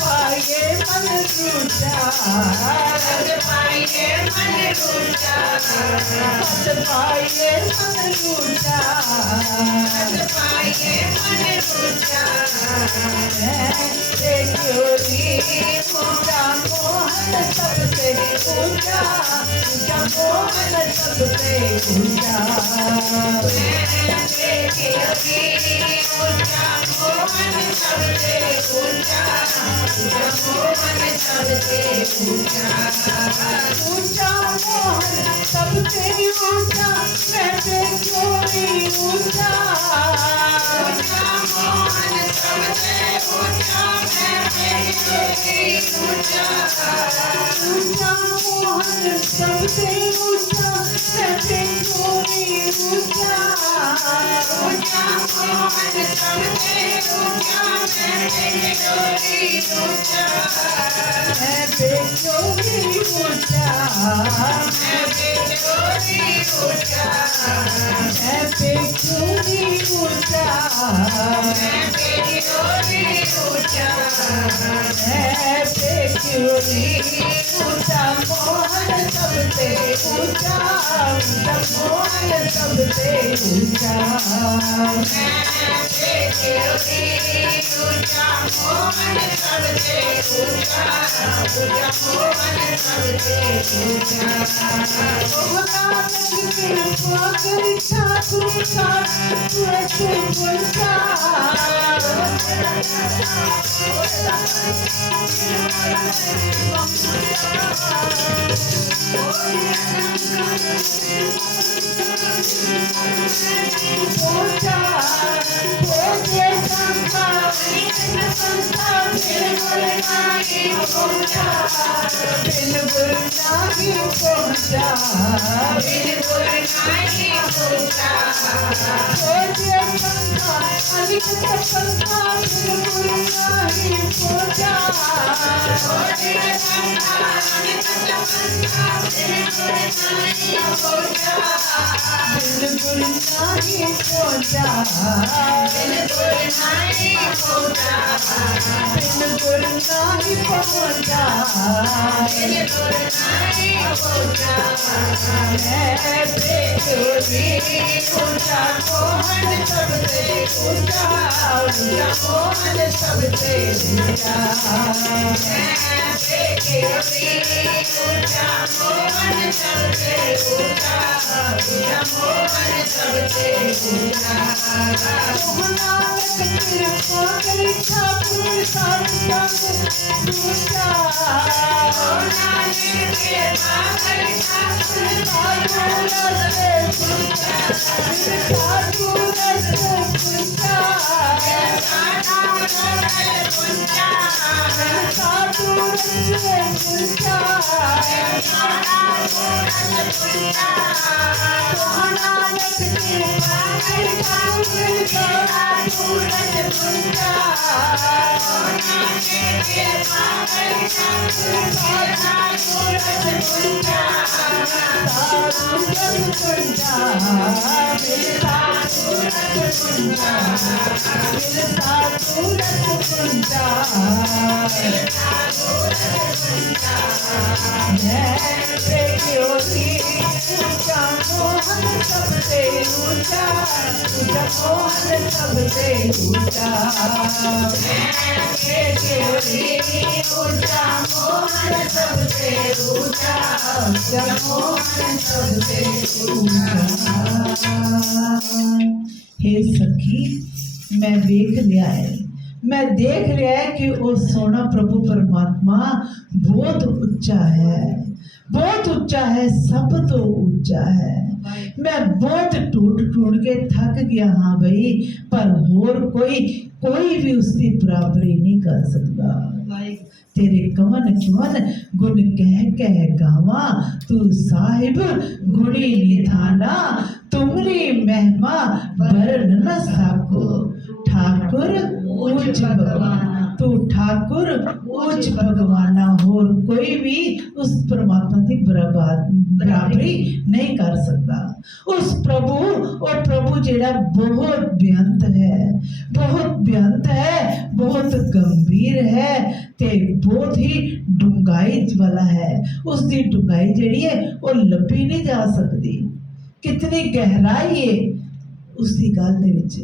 पाइए मन रूठा, पद पाइए मन रूठा, पद पाइए मन रूठा, पद पाइए मन रूठा। क्योरी ऊंचा मोहन सबसे ऊंचा, ऊंचा मोहन सबसे ऊंचा। ऊंचा मोहन सबसे ऊंचा, ऊंचा मोहन सबसे ऊंचा, ऊंचा मोहन सबसे ऊंचा, मैं क्योरी ऊंचा, ऊंचा मोहन सबसे ऊंचा, मैं क्योरी ऊंचा, ऊंचा मोहन सबसे ऊंचा, मैं क्योरी ऊंचा, ऊंचा मोहन सबसे ऊंचा, मैं क्योरी ऊंचा, मैं क्योरी ऊंचा, मैं क्योरी ऊंचा, मैं क्योरी ऊंचा, मैं क्योरी ऊंचा, मैं क्योरी ऊंचा मोहन सबसे ऊंचा, ऊंचा मोहन सबसे ऊंचा, मैं क्योरी ऊंचा मोहन सबसे ऊंचा, ऊंचा मोहन सबसे ऊंचा। हे सखी, मैं देख लिया है, मैं देख लिया है कि वो सोना प्रभु परमात्मा बहुत ऊंचा है, बहुत ऊंचा है, सब तो ऊंचा है। मैं बहुत टूट के थक गया, हाँ भाई, पर और कोई भी उसकी बराबरी नहीं कर सकता। तेरे कवन कवन गुण कह गावा, तू साहिब गुणी निधाना, तुमरी महिमा वर्ण न साको, ठाकुर ऊंच भगवाना, तू ठाकुर ऊंच भगवाना। और कोई भी उस परमात्मा की बराबरी नहीं कर सकता। उस प्रभु और प्रभु जेड़ा बहुत बेअंत है, बहुत बेअंत है, बहुत गंभीर है ते बहुत ही डूंगाई वाला है। उसकी डूंगाई जेड़ी है वो लभी नहीं जा सकती। कितनी गहराई है उसकी गल दे विच,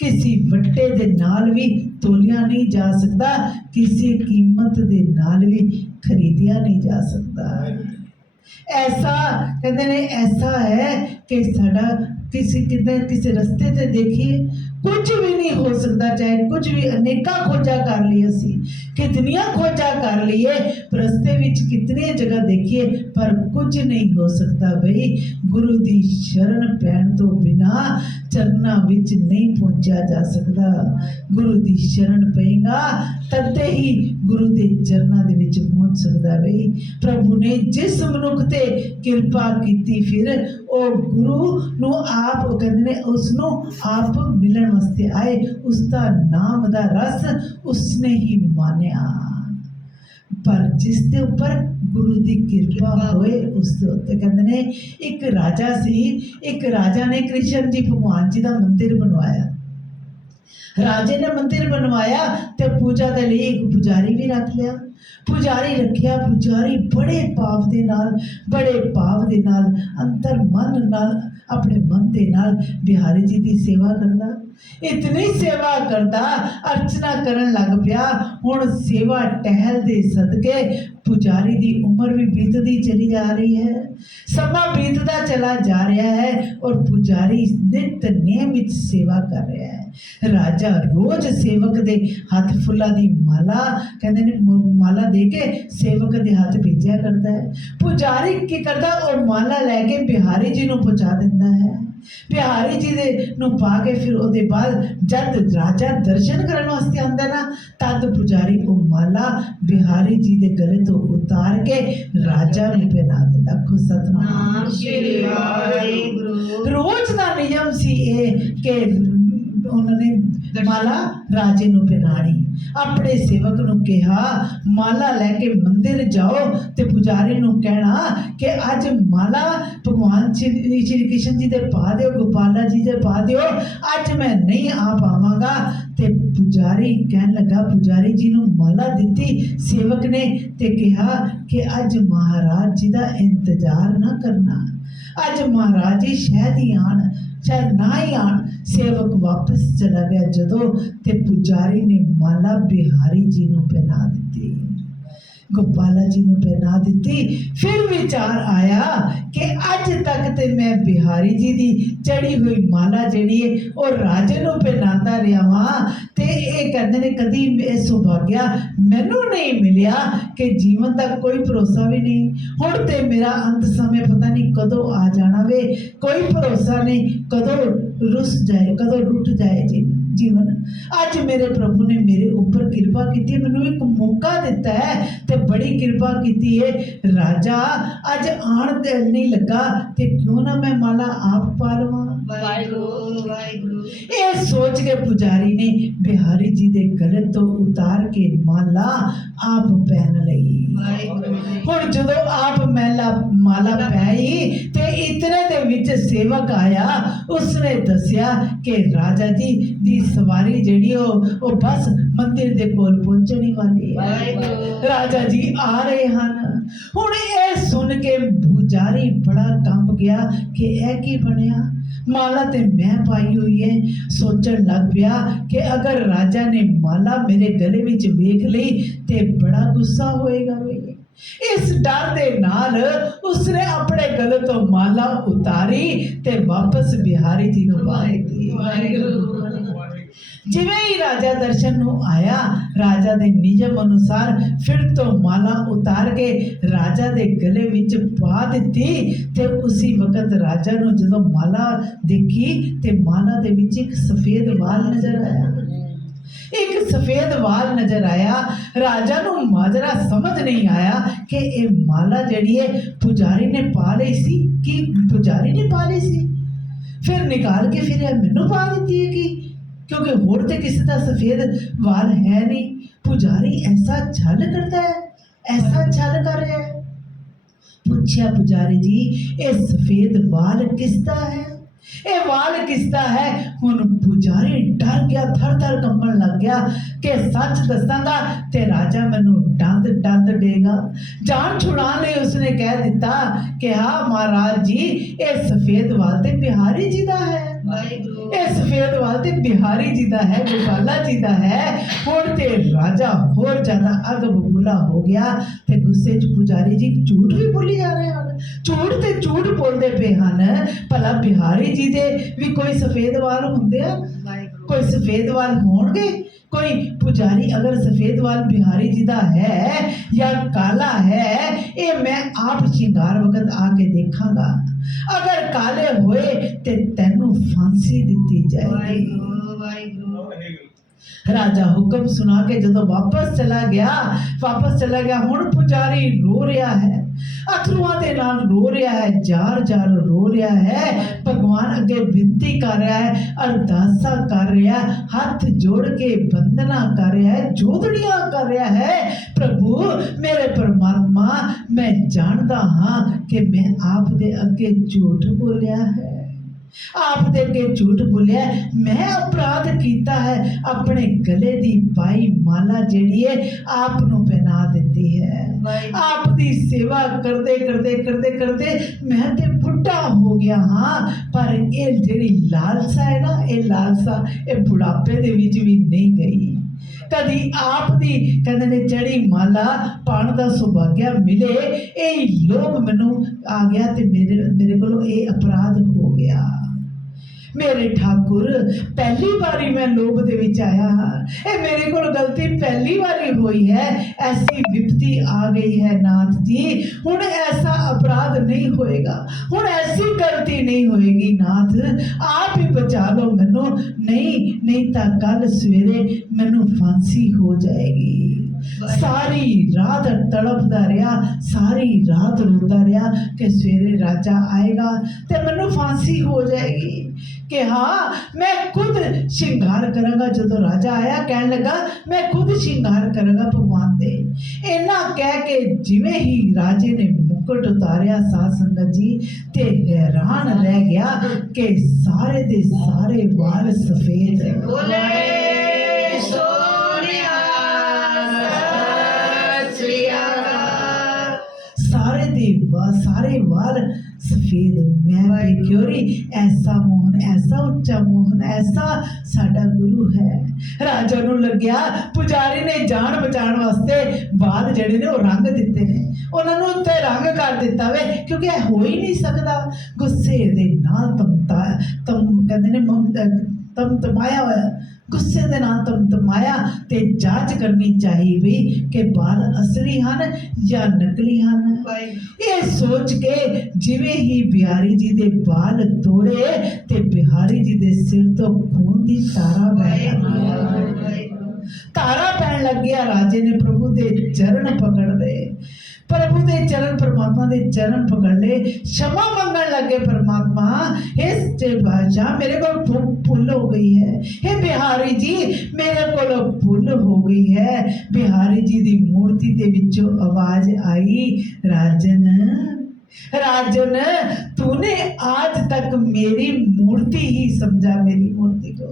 किसी वट्टे दे नाल भी तोलिया नहीं जा सकता, किसी कीमत दे नाल भी खरीदिया नहीं जा सकता। ऐसा कहते ने ऐसा है कि साडा किसी रस्ते ते देखिए कुछ भी नहीं हो सकता, चाहे कुछ भी अनेका खोजा कर ली, असी कितनिया खोजा कर लिए, रस्ते विच कितनी जगह देखिए पर कुछ नहीं हो सकता। भाई गुरु दी शरण पैण तो बिना चरना विच नहीं पहुंचा जा सकता। गुरु दी शरण पेगा तदे ही गुरु दे चरना दे विच पहुंच सकता। भाई प्रभु ने जिस मनुख ते किरपा कीती, फिर ओ गुरु नु आप कहते ने उसनु आप मिलन वास्ते आए, उसका नाम दा रस उसने ही मानिया। पर जिस दे ऊपर गुरु दी किरपा होए उस दे उत्ते कहते ने एक राजा सी, एक राजा ने कृष्ण जी भगवान जी दा मंदिर बनवाया। राजे ने मंदिर बनवाया ते पूजा दे लिए एक पुजारी भी रख लिया। पुजारी रखिया, पुजारी बड़े भाव दे नाल अंतर मन नाल अपने मन दे नाल बिहारी जी की सेवा करता। इतनी सेवा करता, अर्चना करन लग पिया। हुण सेवा टहल दे सदके पुजारी की उम्र भी बीतती चली जा रही है, समा बीतता चला जा रहा है और पुजारी नित नेम विच सेवा कर रहा है। राजा रोज सेवक दे हाथ फुल्लां दी माला कहते ने माला दे के सेवक दे हाथ भेजा करता है। पुजारी की करता और माला लैके बिहारी जी नूं पहुंचा दिंदा है। बिहारी जी दे नूं पा के फिर उहदे बाद जद राजा दर्शन करन वास्ते आंदा ना, तद पुजारी वो माला बिहारी जी दे गले तो उतार के राजा नूं पहना दिंदा। आखो सतनाम श्री वाहिगुरू। रोज दा नियम सी ये कि उन्होंने माला राजे नूं पहनानी। अपने सेवक नूं कहा माला लैके मंदिर जाओ ते पुजारी नूं कहना कि अज माला भगवान श्री कृष्ण जी दे पा दिओ, गोपाला जी दे पा दिओ, अज मैं नहीं आ पावांगा। ते पुजारी कहन लगा, पुजारी जी नूं माला दिती सेवक ने ते कहा कि अज महाराज जी दा इंतजार ना करना, अज महाराज जी शायद ही आन, शायद ना ही आन। सेवक वापस चला गया जदों ते पुजारी ने माला बिहारी जी नूं पहना दी, गोपाला जी नूं पहना दी। फिर विचार आया कि अज तक ते मैं बिहारी जी दी चढ़ी हुई माला जिहड़ी है और राजे नूं पहनाता रहा वां ते ये कहंदे ने कदी ये सौभाग्य मैनू नहीं मिलिया कि जीवन का कोई भरोसा भी नहीं। हुण ते मेरा अंत समय पता नहीं कदों आ जाना वे, कोई भरोसा नहीं कदों रुस जाए, कदों रुठ जाए जीवन। अज मेरे प्रभु ने मेरे ऊपर कृपा की, मैनू एक मौका दिता है ते बड़ी कृपा की है। राजा अज आण नहीं लगा ते क्यों ना मैं माला आप पा लवां। ये सोच के पुजारी ने बिहारी जी दे गले तो उतार के माला आप पहन लई। हुण जदों आप माला पाई ते इतने दे विच सेवक आया, उसने दसिया कि राजा जी दी सवारी जिहड़ी ओ बस मंदिर दे कोल पहुंचने वाली है, राजा जी आ रहे हैं। हुण ये सुन के पुजारी बड़ा कंब गया कि यह की बनिया, माला ते मैं पाई हुई है। सोचन लग पिया कि अगर राजा ने माला मेरे गले विच वेख ली ते बड़ा गुस्सा होएगा। इस डर दे नाल उसने अपने गले तो माला उतारी ते वापस बिहारी जी नूं पा दी। जिवें ही राजा दर्शन नूं आया, राजा दे नियम अनुसार फिर तो माला उतार के राजा दे गले विच पा दिती ते उसी वक्त राजा नूं जदों माला देखी ते माला दे विच एक सफेद वाल नजर आया, एक सफेद वाल नजर आया। राजा नूं माजरा समझ नहीं आया कि ये माला जिहड़ी है पुजारी ने पा लई सी कि पुजारी ने पा लई सी, फिर निकाल के फिर मैनू पा दी है कि क्योंकि होर तो किसी का सफेद वाल है नहीं। पुजारी ऐसा छल करता है, ऐसा छल कर रहा है। ਪੁੱਛਿਆ ਪੁਜਾਰੀ ਜੀ, ਇਹ ਸਫੇਦ ਵਾਲ ਕਿਸਦਾ ਹੈ? ਇਹ ਵਾਲ ਕਿਸਦਾ ਹੈ? ਹੁਣ ਪੁਜਾਰੀ ਡਰ ਗਿਆ, ਥਰ ਥਰ ਕੰਬਣ ਲੱਗ ਗਿਆ ਕਿ ਸੱਚ ਦੱਸਾਂਗਾ ਤੇ ਰਾਜਾ ਮੈਨੂੰ ਡੰਦ ਦੇਗਾ। ਜਾਨ ਛੁਡਾਉਣ ਲਈ ਉਸਨੇ ਕਹਿ ਦਿੱਤਾ ਕਿ ਹਾਂ ਮਹਾਰਾਜ ਜੀ, ਇਹ ਸਫੇਦ ਵਾਲ ਤੇ ਬਿਹਾਰੀ ਜੀ ਦਾ ਹੈ। ਇਹ ਸਫੇਦ ਵਾਲ ਤੇ ਬਿਹਾਰੀ ਜੀ ਦਾ ਹੈ, ਗੋਪਾਲਾ ਜੀ ਦਾ ਹੈ। ਹੁਣ ਤੇ ਰਾਜਾ ਹੋਰ ਜ਼ਿਆਦਾ ਅੱਗ ਬਬੂਲਾ ਹੋ ਗਿਆ ਤੇ ਗੁੱਸੇ 'ਚ ਪੁਜਾਰੀ ਜੀ ਝੂਠ ਵੀ ਬੋਲੀ ਜਾ ਰਹੇ ਹਨ, ਝੂਠ ਤੇ ਝੂਠ ਬੋਲਦੇ ਪਏ ਹਨ। ਭਲਾ ਬਿਹਾਰੀ ਜੀ ਦੇ ਵੀ ਕੋਈ ਸਫੇਦ ਵਾਲ ਹੁੰਦੇ ਆ? ਕੋਈ ਸਫੇਦ ਵਾਲ ਹੋਣਗੇ? कोई पुजारी अगर सफेद वाल बिहारी जी दा है या काला है, ये मैं आप श्रृंगार वक्त आके देखांगा। अगर काले होए ते तेनू फांसी दिती जाएगी। राजा हुक्म सुना के जदों वापस चला गया हुण पुजारी रो रहा है, अथरुआं दे नाल रो रहा है, जार जार रो रहा है, भगवान अगे विनती कर रहा है, अरदासा कर रहा है, हाथ जोड़ के वंदना कर रहा है, जोदड़ियां कर रहा है। प्रभु मेरे परमात्मा, मैं जानता हाँ कि मैं आप दे अगे झूठ बोलिया है, आप दे के झूठ बोलिया, मैं अपराध किया है। अपने गले दी पाई माला जेड़ी है आप नू पहना देती है। आप दी सेवा करते करते करते करते मैं ते बुढ़ा हो गया हाँ, पर ये जेड़ी लालसा है ना, ये लालसा ये बुढ़ापे दे विच भी नहीं गई। कदी आप दी कहते ने चढ़ी माला पाण दा सौभाग्य मिले, ये लोभ मैनू आ गया ते मेरे को ये अपराध हो गया। मेरे ठाकुर पहली बारी मैं लोभ दे विच आया हाँ, ये मेरे को गलती पहली बारी हुई है, ऐसी विपत्ति आ गई है नाथ जी, हुण ऐसा अपराध नहीं होएगा, हुण ऐसी गलती नहीं होएगी नाथ, आप ही बचा लो मैनू, नहीं तो कल सवेरे मैनू फांसी हो जाएगी। सारी रात तड़पदा रहा, सारी रात रोता रहा कि सवेरे राजा आएगा ते मैनू फांसी हो जाएगी। कि हाँ मैं खुद श्रृंगार करांगा। जदों राजा आया कहन लगा मैं खुद श्रृंगार करांगा भगवान दे। इन्ना कह के जिवें ही राजे ने मुकुट उतारिया साध संगत जी, ते हैरान रह गया कि सारे दे सारे वाल सफेद सारे वाल सफेद। मैं क्योरी ऐसा मोहन, ऐसा उच्चा मोहन, ऐसा साडा गुरु है। राजा नूं लग्या पुजारी ने जान बचाने वास्ते वाल जड़े ने रंग दिते ने, उन्होंने उत्ते रंग कर दिता वे, क्योंकि हो ही नहीं सकता। गुस्से दे नाल तमतमाया होया, गुस्से दे नाल तमतमाया ते जांच करनी चाहिए भी कि बाल असली हन या नकली हन। ये सोच के जिवें ही बिहारी जी दे बाल तोड़े ते बिहारी जी दे सिर तो खून दी तारा पैण लग गया। राजे ने प्रभु दे चरण पकड़ दे, प्रभु दे चरण, परमात्मा दे चरण पकड़ ले, क्षमा मंगन लगे। परमात्मा इस बादशाह मेरे को भूल हो गई है, हे बिहारी जी मेरे को भूल हो गई है। बिहारी जी दी मूर्ति दे विचों आवाज आई, राजन तूने आज तक मेरी मूर्ति ही समझा, मेरी मूर्ति को,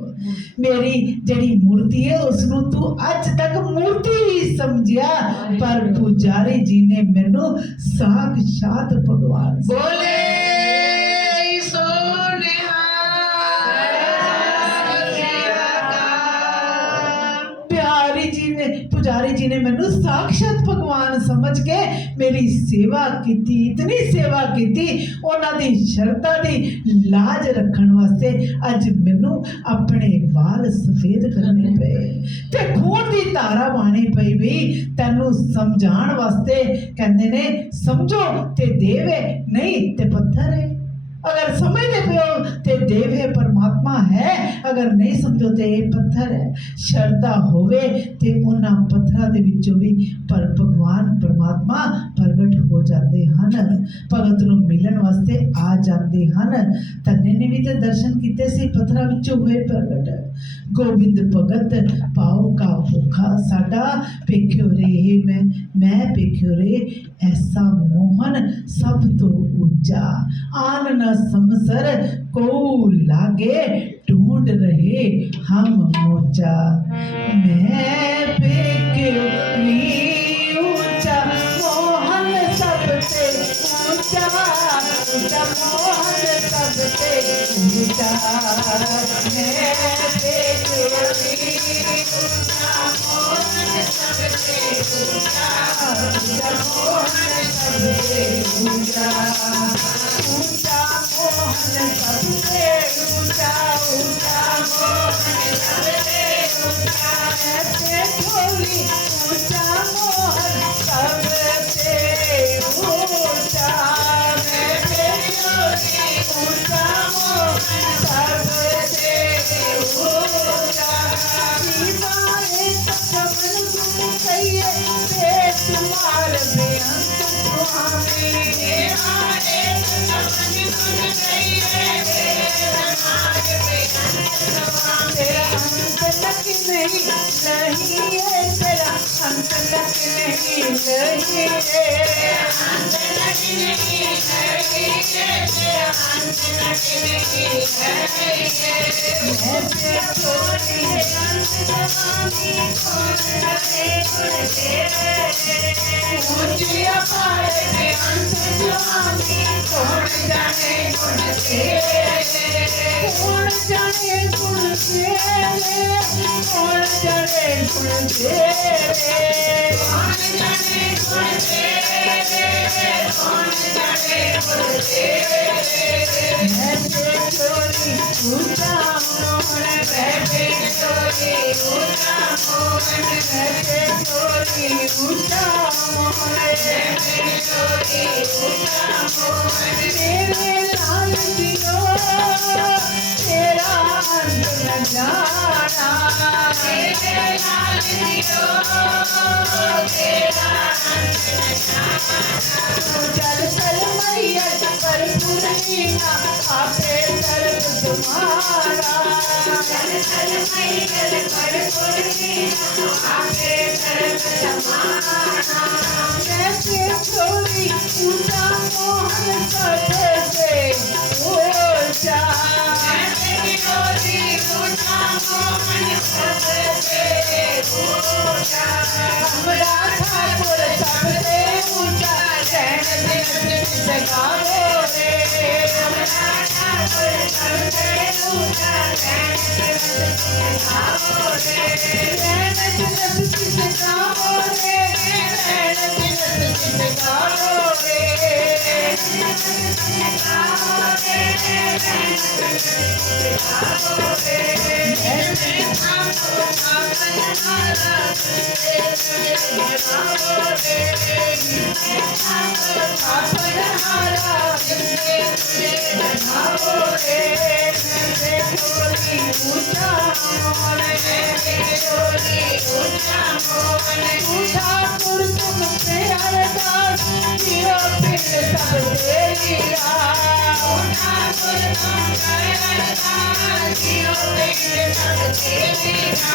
मेरी जड़ी मूर्ति है उसनु तू आज तक मूर्ति ही समझिया, पर पुजारी जी ने मैनू साक्षात भगवान बोले पुजारी जी ने मैनू साक्षात भगवान समझ के मेरी सेवा की, इतनी सेवा की, उन्हां दी शर्तां दी लाज रखण वास्ते अज मैनू अपने वाल सफेद करने पे ते खून दी धारा पानी पई भी तैनू समझाण वास्ते। कहंदे ने समझो ते देव है, नहीं ते पत्थर है। अगर समझते पे हो तो देव है, परमात्मा है, अगर नहीं समझो तो ये पत्थर है। श्रद्धा होवे ते उन्हां पत्थरां दे विचों भी पर भगवान परमात्मा प्रगट हो जाते हैं, भगत नूं मिलन वास्ते आ जाते हैं। धन्य ने भी तो दर्शन किए सी, पत्थरां विचों हुए प्रगट। गोबिंद भगत पाओ का भूखा साडा, पेख्यो रे मैं पेख्यो रे ऐसा मोहन सब तो ऊंचा। आन न समसर को लागे, ढूंढ रहे हम मोचा। मैं पेख्यो री ऊंचा, मोहन सबसे ऊंचा, ऊंचा मोहन सबसे ऊंचा। मैं पेख्यो री ऊंचा, मोहन सबसे ऊंचा, ऊंचा मोहन सबसे ऊंचा। ऊंचा मोहन सबसे ऊंचा, ऊंचा मोहन सबसे ऊंचा। ऐसे थोड़ी ऊंचा मोहन सबसे ऊंचा। मैं थोड़ी ऊंचा मोहन सबसे ऊंचा। दीवारे तकमन तुम कहिए, बेशुमार बेअंत सुहाने। दीवारे तकमन तुम कहिए, बेशुमार बेअंत सुहाने। तेरा अंत तक नहीं है, तेरा अंत तक नहीं है, अंत तक नहीं है, तेरा अंत तक नहीं है। मैं छोड़ी अंत जवानी कौन करे गुण तेरे, ऊंची अपार के अंत जवानी कौन जाने गुण तेरे। कौन जाने गुण तेरे, कौन जाने गुण तेरे, कौन जाने गुण तेरे, कौन जाने गुण तेरे। मैं छोड़ी ऊंचा मोहन, मैं छोड़ी ऊंचा मोहन, मैं छोड़ी ऊंचा मोहन, मैं छोड़ी ऊंचा मोहन। मेरे लाल दियो तेरा अंत न जाना, मेरे लाल दियो तेरा अंत न जाना। चल चल मैया पर पूर्णिमा, आपे सर्व तुम्हारा। चल चल मैया पर पूर्णिमा, आपे सर्व तुम्हारा। कैसे छोड़ी ऊंचा मोहन सबसे ऊंचा, कैसे छोड़ी ऊंचा मोहन सबसे ऊंचा। हमरा ठाकुर सबसे ऊंचा, रैन दिन जगाओ रे। हमरा ठाकुर सबसे ऊंचा, रैन दिन जगाओ रे। रैन दिन जगाओ रे, रैन दिन जगाओ रे, रैन दिन जगाओ रे, रैन दिन जगाओ रे। ऐसे आपको आपन हारा तुझे जगाओ रे, ऐसे आपको आपन हारा तुझे जगाओ रे। मैं छोड़ी ऊंचा मोहन, मैं छोड़ी ऊंचा मोहन। ठाकुर तुमसे अरदास, जियो पिंड सब तेरिया। ठाकुर तुमसे अरदास, जियो पिंड सब तेरिया।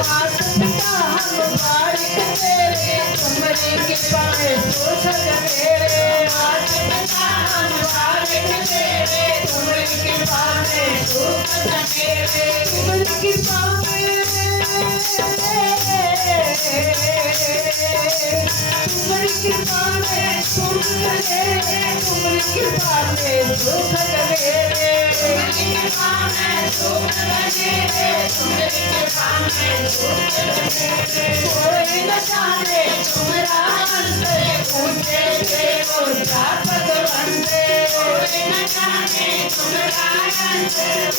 मात पिता हम बारिक तेरे, तुम्हारी कृपा में सोचल मेरे। मात पिता हम बारिक तेरे, तुम्हारी कृपा में सोचल मेरे। तुम्हारी कृपा में, तुम्हारी कृपा में सुख मेरे, तुम्हारी कृपा में सुख मेरे। तुम्हारी कृपा में सुख मेरे, तुम्हारी कृपा में सुख मेरे। कोई न जाने तुम्हारा अंत, ऊंचे थे ऊंचा भगवंत। कोई न जाने तुम्हारा अंत,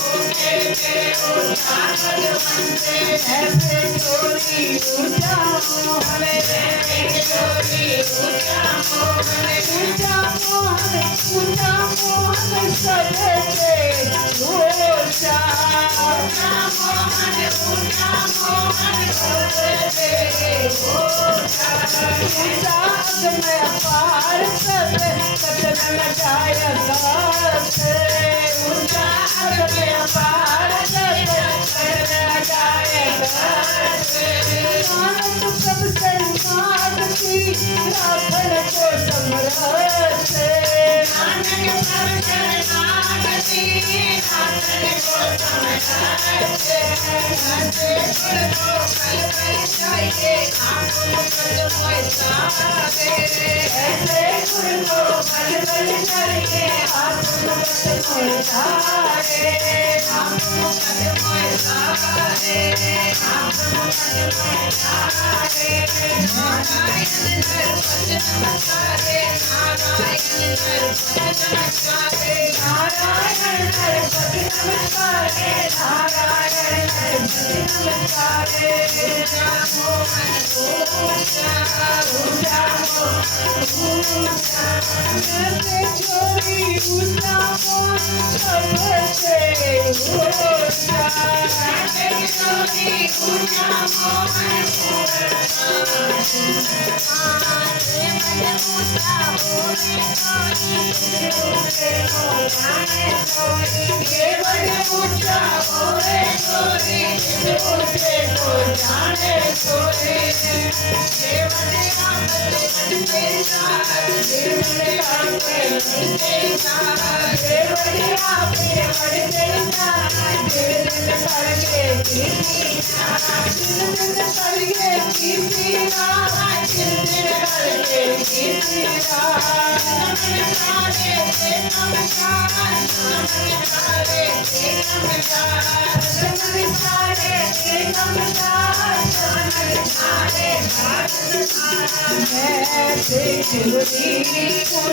ऊंचे थे ऊंचा भगवंत। ऐसे छोड़ी ऊंचा मोहन, ऐसे छोड़ी ऊंचा मोहन, ऊंचा मोहन, ऊंचा मोहन सबसे ऊंचा। ऊंचा मोहन, ऊंचा मोहन सबसे ऊंचा। ऊंचा समय अपार सब कतन लगाय आकाश ऊंचा समय अपार सब कतन लगाय आकाश नानक सब सन्माद की राखण को समरथ नानक सब सन्माद की राखण को समरथ ऐसे गुण को पल पल चाहिए आपको मुकद मोय सारे ऐसे गुण को पल पल चाहिए आपको मुकद मोय सारे आपको मुकद मोय सारे आपको मुकद मोय सारे नारायण नरपति नमस्कारे नारायण नरपति नमस्कारे नारायण नरपति नमस्कारे नारायण नरपति नमस्कारे ऊंचा मोहन ऊंचा ऊंचा ऊंचा नरते छोरी ऊंचा मोहन सबसे ऊंचा नरते छोरी ऊंचा मोहन ऊंचा मोहन सबसे ऊंचा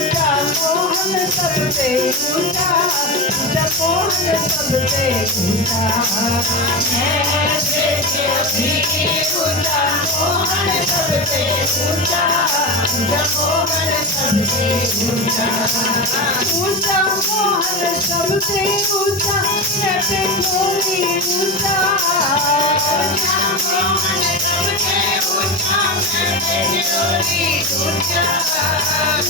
ऊंचा मोहन सबसे ऊंचा ऊंचा मोहन सबसे ऊंचा ऊंचा मोहन सबसे ऊंचा ऊंचा मोहन सबसे ऊंचा नरते छोरी ऊंचा ऊंचा मोहन सबसे ऊंचा नरते छोरी ऊंचा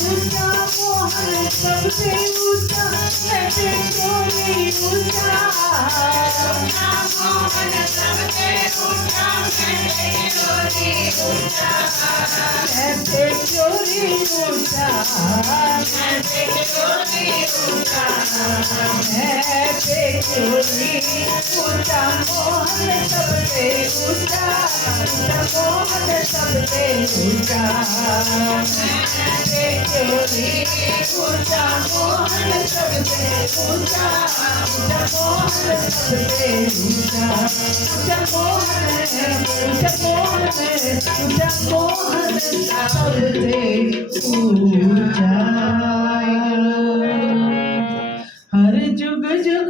ऊंचा मोहन सबसे ऊंचा नरते छोरी ऊंचा ऊंचा मोहन सबसे ऊंचा नरते छोरी ऊंचा नरते छोरी ऊंचा नरते छोरी ऊंचा नरते छोरी ऊंचा मोहन सबसे ऊंचा ऊंचा मोहन सबसे ऊंचा नरते छोरी ऊंचा मोहन सबसे ऊंचा ऊंचा मोहन सबसे ऊंचा ऊंचा मोहन ऊंचा मोहन ऊंचा मोहन सबसे ऊंचा। हर जुग जुग